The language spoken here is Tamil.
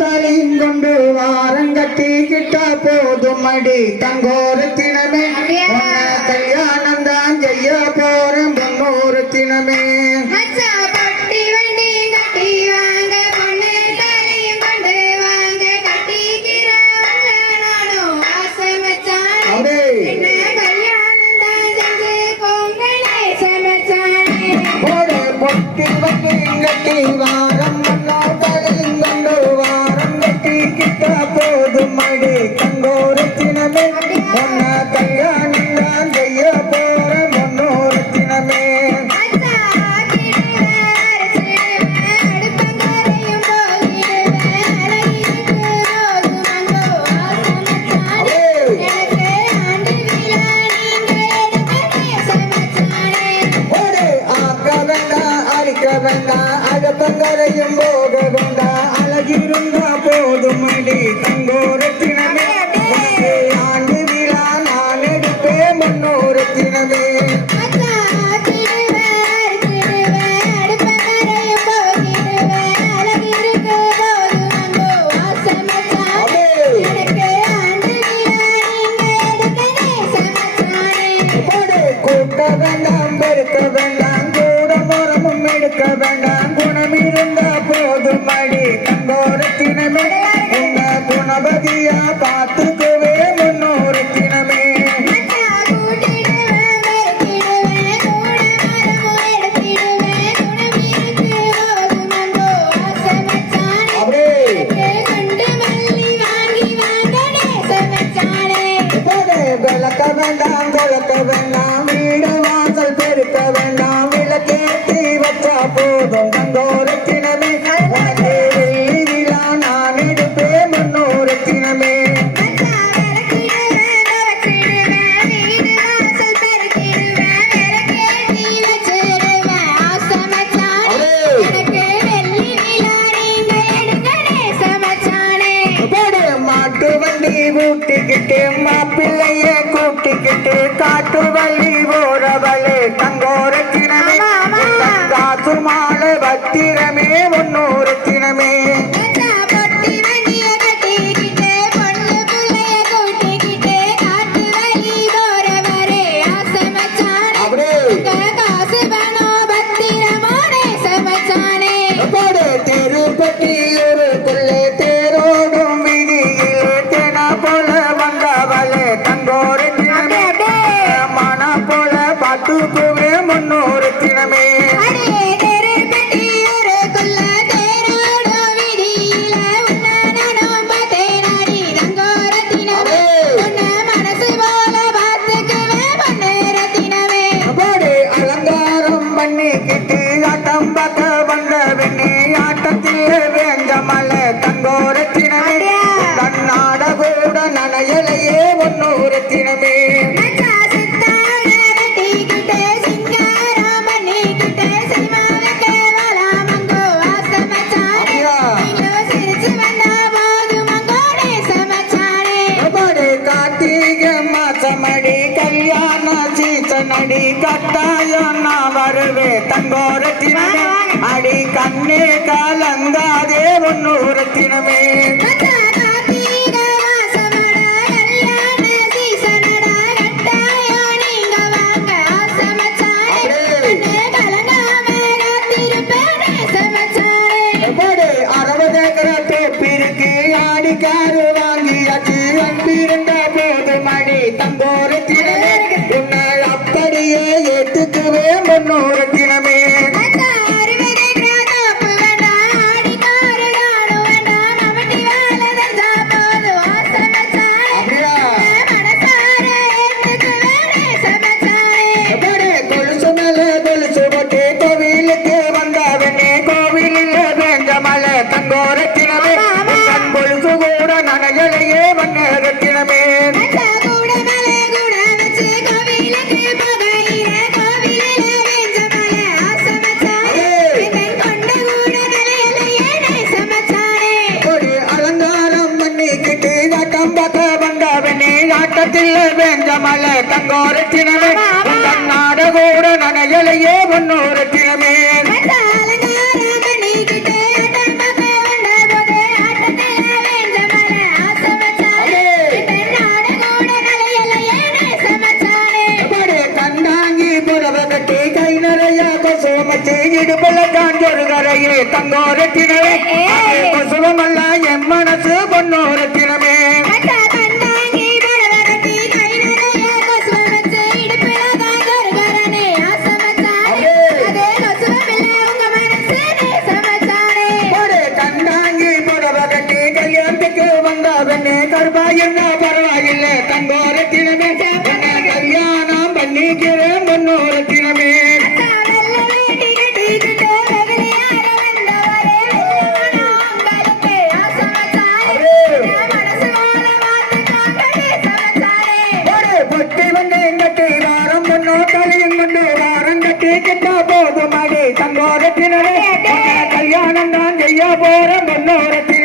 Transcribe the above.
மாத்தலையும் கொண்டு வாரங்கட்டிக்கிட்டா போதும் அடி. தங்கோரத்தினமே வந்தா போதும் அடி. தங்கோரு தினமே ஆண்டு விழா நான் எடுப்பேன் முன்னோரு தினமே வேண்டாம் பெருக்க வேண்டாம் கூட மரமும் எடுக்க வேண்டாம். வேண்டாம் குழக்க வேண்டாம் வீடு வாசல் பெருக்க வேண்டாம் விளக்கேற்றி வச்சா போதும். கூட்டிக்கிட்டு மாப்பிள்ளைய கூட்டிக்கிட்டு காட்டு வழி அடி கட்டாயம் நான் வருவே தங்கோரத்தினமே. அடி கண்ணே கலங்காதே ஒன்னூரத்தினமே பிறகு ஆடிக்காரு வாங்கியாச்சு. அன்பிருந்த போது மணி தங்கோரத்தின தேசத்துக்குவே மன்னோட தினமே. தங்கோரத்தினமே தன் பொழுது கூட நனைகளையே வண்ண ரத்தினமே ஆட்டத்தில் வேந்தமல தங்கோர தினமே தன்னாட கூட நனையலையே முன்னோர தினமே தங்கோரத்தினே கொசுவமல்ல என் மனசு பொன்னோரத்தினமே கருத்துக்கு வந்தா பெண்ணே கருப்பா என்ன பரவாயில்ல. தங்கோரத்தினமே கல்யாணம் பண்ணிக்கிறேன் பொன்னோரத்தினமே போதும் அடி. தங்கோரத்தினே கல்யாணம் தான் செய்ய போற பொன்னோரத்தின